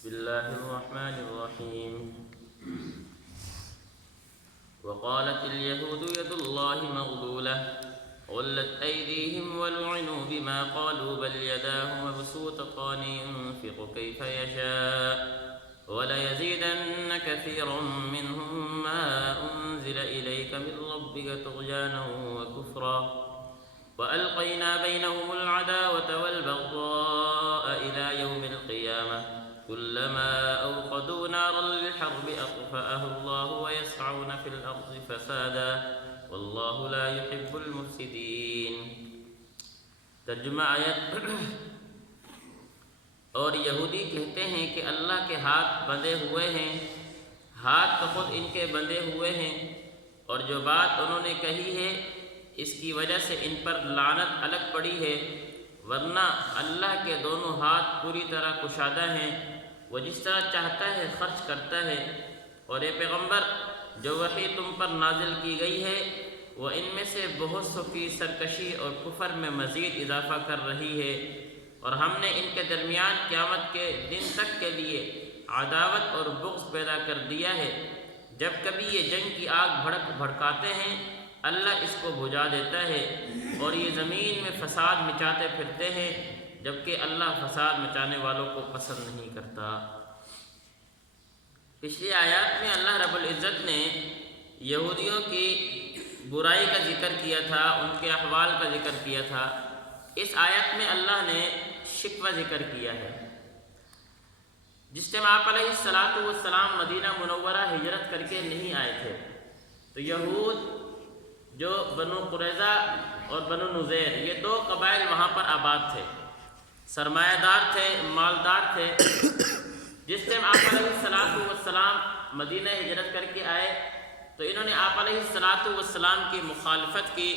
بسم الله الرحمن الرحيم. وقالت اليهود يد الله مغلولة غلت أيديهم ولعنوا بما قالوا بل يداه مبسوطتان ينفق كيف يشاء وليزيدن كثيرا منهم ما أنزل إليك من ربك طغيانا وكفرا وألقينا بينهم العداوة والبغضاء إلى يوم القيامة كلما أوقدوا نارا للحرب أطفأها الله ويسعون في الأرض فسادا والله لا يحب المفسدين. ترجمہ آیت. اور یہودی کہتے ہیں کہ اللہ کے ہاتھ بندھے ہوئے ہیں، ہاتھ تو خود ان کے بندھے ہوئے ہیں، اور جو بات انہوں نے کہی ہے اس کی وجہ سے ان پر لعنت الگ پڑی ہے، ورنہ اللہ کے دونوں ہاتھ پوری طرح کشادہ ہیں، وہ جس طرح چاہتا ہے خرچ کرتا ہے. اور اے پیغمبر، جو وحی تم پر نازل کی گئی ہے وہ ان میں سے بہت سو کی سرکشی اور کفر میں مزید اضافہ کر رہی ہے، اور ہم نے ان کے درمیان قیامت کے دن تک کے لیے عداوت اور بغض پیدا کر دیا ہے. جب کبھی یہ جنگ کی آگ بھڑکاتے ہیں اللہ اس کو بجھا دیتا ہے، اور یہ زمین میں فساد مچاتے پھرتے ہیں جبکہ اللہ فساد مچانے والوں کو پسند نہیں کرتا. پچھلی آیات میں اللہ رب العزت نے یہودیوں کی برائی کا ذکر کیا تھا، ان کے احوال کا ذکر کیا تھا. اس آیت میں اللہ نے شکوہ ذکر کیا ہے. جس ٹائم آپ علیہ السلام مدینہ منورہ ہجرت کر کے نہیں آئے تھے تو یہود جو بنو قریظہ اور بنو نذیر یہ دو قبائل وہاں پر آباد تھے، سرمایہ دار تھے، مالدار تھے. جس ٹائم آپ علیہ السلام مدینہ ہجرت کر کے آئے تو انہوں نے آپ علیہ السلام کی مخالفت کی،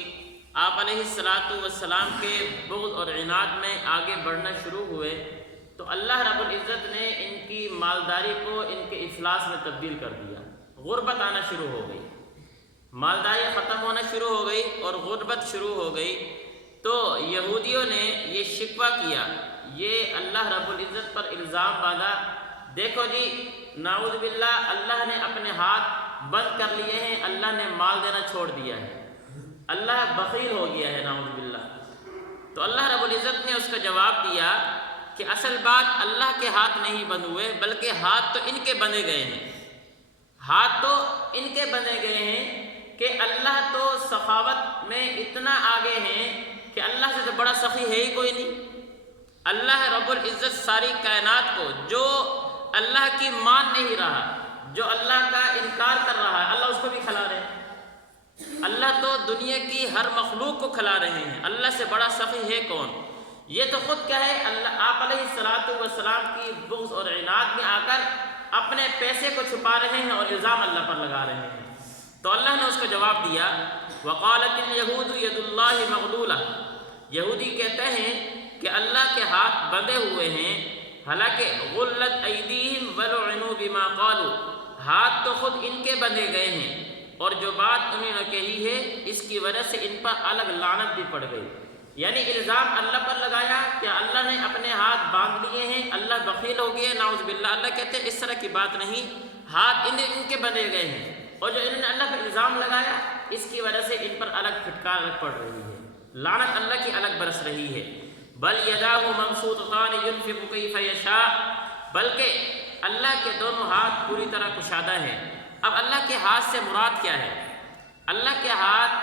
آپ علیہ السلام کے بغض اور عناد میں آگے بڑھنا شروع ہوئے. تو اللہ رب العزت نے ان کی مالداری کو ان کے افلاس میں تبدیل کر دیا. غربت آنا شروع ہو گئی، مالداری ختم ہونا شروع ہو گئی اور غربت شروع ہو گئی. تو یہودیوں نے یہ شکوہ کیا، یہ اللہ رب العزت پر الزام باندھا، دیکھو جی نعوذ باللہ اللہ نے اپنے ہاتھ بند کر لیے ہیں، اللہ نے مال دینا چھوڑ دیا ہے، اللہ بخیل ہو گیا ہے نعوذ باللہ. تو اللہ رب العزت نے اس کا جواب دیا کہ اصل بات اللہ کے ہاتھ نہیں بند ہوئے بلکہ ہاتھ تو ان کے بندے گئے ہیں، ہاتھ تو ان کے بندے گئے ہیں کہ اللہ تو سخاوت میں اتنا آگے ہیں کہ اللہ سے تو بڑا سخی ہے ہی کوئی نہیں. اللہ رب العزت ساری کائنات کو جو اللہ کی مان نہیں رہا، جو اللہ کا انکار کر رہا ہے، اللہ اس کو بھی کھلا رہے ہیں. اللہ تو دنیا کی ہر مخلوق کو کھلا رہے ہیں، اللہ سے بڑا سخی ہے کون؟ یہ تو خود کیا ہے، اللہ آپ علیہ السلام کی بغض اور عناد میں آ کر اپنے پیسے کو چھپا رہے ہیں اور الزام اللہ پر لگا رہے ہیں. تو اللہ نے اس کا جواب دیا وقالت اليهود يد الله مغلولة. یہودی کہتے ہیں کہ اللہ کے ہاتھ بندھے ہوئے ہیں، حالانکہ غلت ایدیہم ولعنوا بما قالوا، ہاتھ تو خود ان کے بندھے گئے ہیں اور جو بات انہوں نے کہی ہے اس کی وجہ سے ان پر الگ لعنت بھی پڑ گئی. یعنی الزام اللہ پر لگایا کہ اللہ نے اپنے ہاتھ باندھ لیے ہیں، اللہ بخیل ہو گیا نعوذ باللہ. اللہ کہتے ہیں اس طرح کی بات نہیں، ہاتھ ان کے بندھے گئے ہیں، اور جو انہوں نے اللہ پر الزام لگایا اس کی وجہ سے ان پر الگ پھٹکار الگ پڑ رہی ہے، لعنت اللہ کی الگ برس رہی ہے. بل یداہ مبسوطتان ینفق کیف یشاء، بلکہ اللہ کے دونوں ہاتھ پوری طرح کشادہ ہیں. اب اللہ کے ہاتھ سے مراد کیا ہے؟ اللہ کے ہاتھ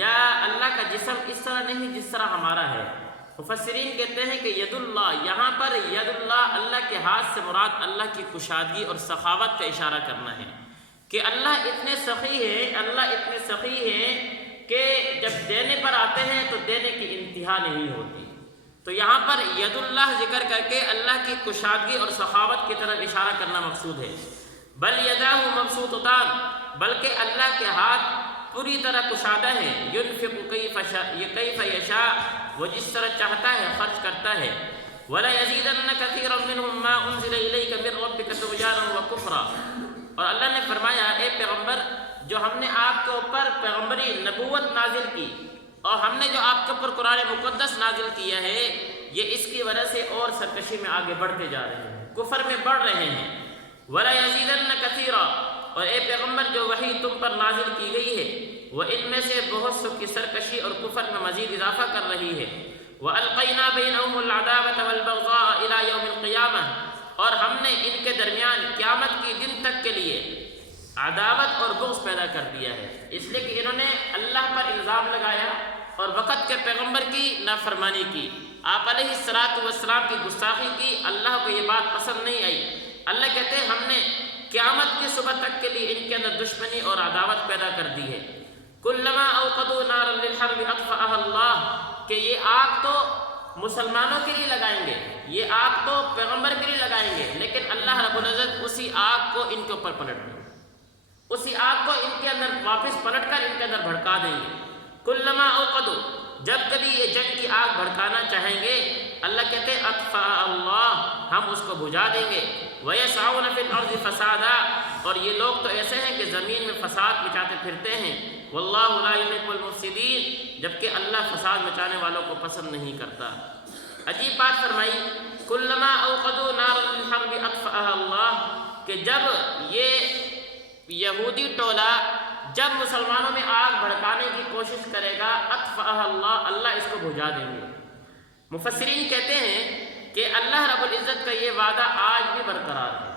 یا اللہ کا جسم اس طرح نہیں جس طرح ہمارا ہے. مفسرین کہتے ہیں کہ ید اللہ، یہاں پر ید اللہ، اللہ کے ہاتھ سے مراد اللہ کی کشادگی اور سخاوت کا اشارہ کرنا ہے کہ اللہ اتنے سخی ہیں، اللہ اتنے سخی ہیں کہ جب دینے پر آتے ہیں تو دینے کی انتہا نہیں ہوتی. تو یہاں پر ید اللہ ذکر کر کے اللہ کی کشادگی اور سخاوت کی طرف اشارہ کرنا مقصود ہے. بل یداہ مبسوطتان، بلکہ اللہ کے ہاتھ پوری طرح کشادہ ہے. ینفق کیف یشاء، وہ جس طرح چاہتا ہے خرچ کرتا ہے. وَلَيَزِيدَنَّ كَثِيرًا مِّنْهُمْ مَا أُنزِلَ إِلَيْكَ مِن رَّبِّكَ طُغْيَانًا وَكُفْرًا. اور اللہ نے فرمایا اے پیغمبر، جو ہم نے آپ کے اوپر پیغمبری نبوت نازل کی اور ہم نے جو آپ کے اوپر قرآن مقدس نازل کیا ہے یہ اس کی وجہ سے اور سرکشی میں آگے بڑھتے جا رہے ہیں. کفر میں بڑھ رہے ہیں۔ وَلَا يَزِيدَنَّ كَثِيرًا، اور اے پیغمبر جو وحی تم پر نازل کی گئی ہے وہ ان میں سے بہت سو کی سرکشی اور کفر میں مزید اضافہ کر رہی ہے۔ وَأَلْقَيْنَا بَيْنَهُمُ الْعَدَاوَةَ وَالْبَغْضَاءَ إِلَى يَوْمِ الْقِيَامَةِ، اور ہم نے ان کے درمیان قیامت کی دن تک کے لیے عداوت اور بغض پیدا کر دیا ہے، اس لیے کہ انہوں نے اللہ پر الزام لگایا اور وقت کے پیغمبر کی نافرمانی کی، آپ علیہ السلام کی گستاخی کی۔ اللہ کو یہ بات پسند نہیں آئی۔ اللہ کہتے ہیں ہم نے قیامت کی صبح تک کے لیے ان کے اندر دشمنی اور عداوت پیدا کر دی ہے۔ کلما اوقدوا نارا للحرب اطفأها اللہ، کہ یہ آگ تو مسلمانوں کے لیے لگائیں گے، یہ آگ تو پیغمبر کے لیے لگائیں گے، لیکن اللہ رب العزت اسی آگ کو ان کے اوپر پلٹ دیں گے، اسی آگ کو ان کے اندر واپس پلٹ کر ان کے اندر بھڑکا دیں گے۔ کلما اوقدوا، جب کبھی یہ جنگ کی آگ بھڑکانا چاہیں گے، اللہ کہتے ہیں اطفأ اللہ، ہم اس کو بجھا دیں گے۔ وَيَسْعَوْنَ فِي الْأَرْضِ فَسَادًا، اور یہ لوگ تو ایسے ہیں کہ زمین میں فساد مچاتے پھرتے ہیں۔ وَاللَّهُ لَا يُحِبُّ الْمُفْسِدِينَ، جبکہ اللہ فساد مچانے والوں کو پسند نہیں کرتا۔ عجیب بات فرمائی، کلما اوقدوا نارا للحرب اطفأها اللہ، کہ جب یہ یہودی ٹولہ جب مسلمانوں میں آگ بھڑکانے کی کوشش کرے گا، اطفأها اللہ، اللہ اس کو بجھا دیں گے۔ مفسرین کہتے ہیں کہ اللہ رب العزت کا یہ وعدہ آج بھی برقرار ہے،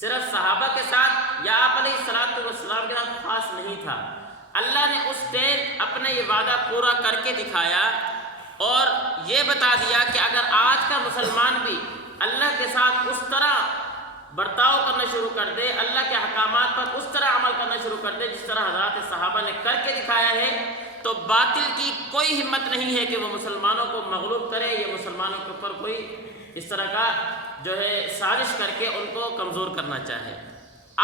صرف صحابہ کے ساتھ یا آپ علیہ السلام کے ساتھ خاص نہیں تھا۔ اللہ نے اس ٹائم اپنا یہ وعدہ پورا کر کے دکھایا اور یہ بتا دیا کہ اگر آج کا مسلمان بھی اللہ کے ساتھ اس طرح برتاؤ کرنا شروع کر دے، اللہ کے احکامات پر اس طرح عمل کرنا شروع کر دے جس طرح حضرات صحابہ نے کر کے دکھایا ہے، تو باطل کی کوئی ہمت نہیں ہے کہ وہ مسلمانوں کو مغلوب کرے یا مسلمانوں کے اوپر کوئی اس طرح کا جو ہے سازش کر کے ان کو کمزور کرنا چاہے۔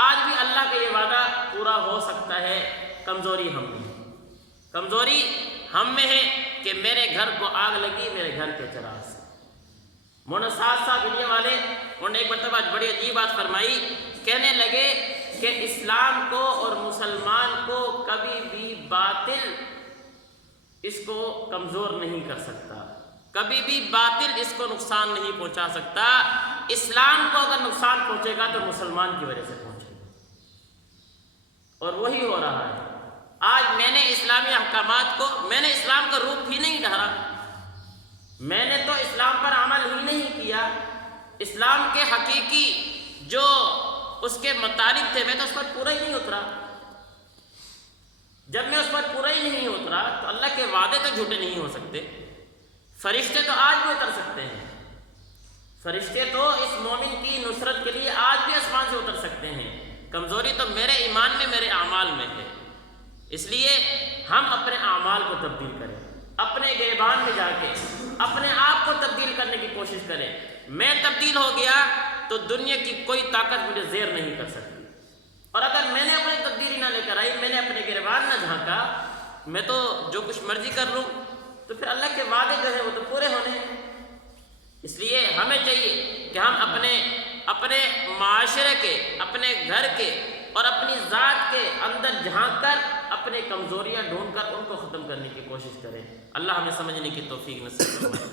آج بھی اللہ کا یہ وعدہ پورا ہو سکتا ہے، کمزوری ہم میں ہے، کمزوری ہم میں ہے کہ میرے گھر کو آگ لگی میرے گھر کے چراغ سے۔ مولانا صاحب انڈیا والے انہوں نے ایک مرتبہ بڑی عجیب بات فرمائی، کہنے لگے کہ اسلام کو اور مسلمان کو کبھی بھی باطل اس کو کمزور نہیں کر سکتا، کبھی بھی باطل اس کو نقصان نہیں پہنچا سکتا۔ اسلام کو اگر نقصان پہنچے گا تو مسلمان کی وجہ سے پہنچے گا، اور وہی ہو رہا ہے۔ آج میں نے اسلامی احکامات کو، میں نے اسلام کا روپ ہی نہیں ڈھارا، میں نے تو اسلام پر عمل ہی نہیں کیا، اسلام کے حقیقی جو اس کے مطالب تھے میں تو اس پر پورا ہی نہیں اترا۔ جب میں اس پر پورا ہی نہیں اترا تو اللہ کے وعدے تو جھوٹے نہیں ہو سکتے۔ فرشتے تو آج بھی اتر سکتے ہیں، فرشتے تو اس مومن کی نصرت کے لیے آج بھی آسمان سے اتر سکتے ہیں۔ کمزوری تو میرے ایمان میں، میرے اعمال میں ہے، اس لیے ہم اپنے اعمال کو تبدیل کریں، اپنے گریبان میں جا کے اپنے آپ کو تبدیل کرنے کی کوشش کریں۔ میں تبدیل ہو گیا تو دنیا کی کوئی طاقت مجھے زیر نہیں کر سکتی، اور اگر میں نے اپنی تبدیلی نہ لے کر آئی، میں نے اپنے گریبان نہ جھانکا، میں تو جو کچھ مرضی کر لوں، تو پھر اللہ کے وعدے جو ہے وہ تو پورے ہونے ہیں۔ اس لیے ہمیں چاہیے کہ ہم اپنے معاشرے کے، اپنے گھر کے اور اپنی ذات کے اندر جھانک کر اپنے کمزوریاں ڈھونڈ کر ان کو ختم کرنے کی کوشش کریں۔ اللہ ہمیں سمجھنے کی توفیق نصیب فرمائے۔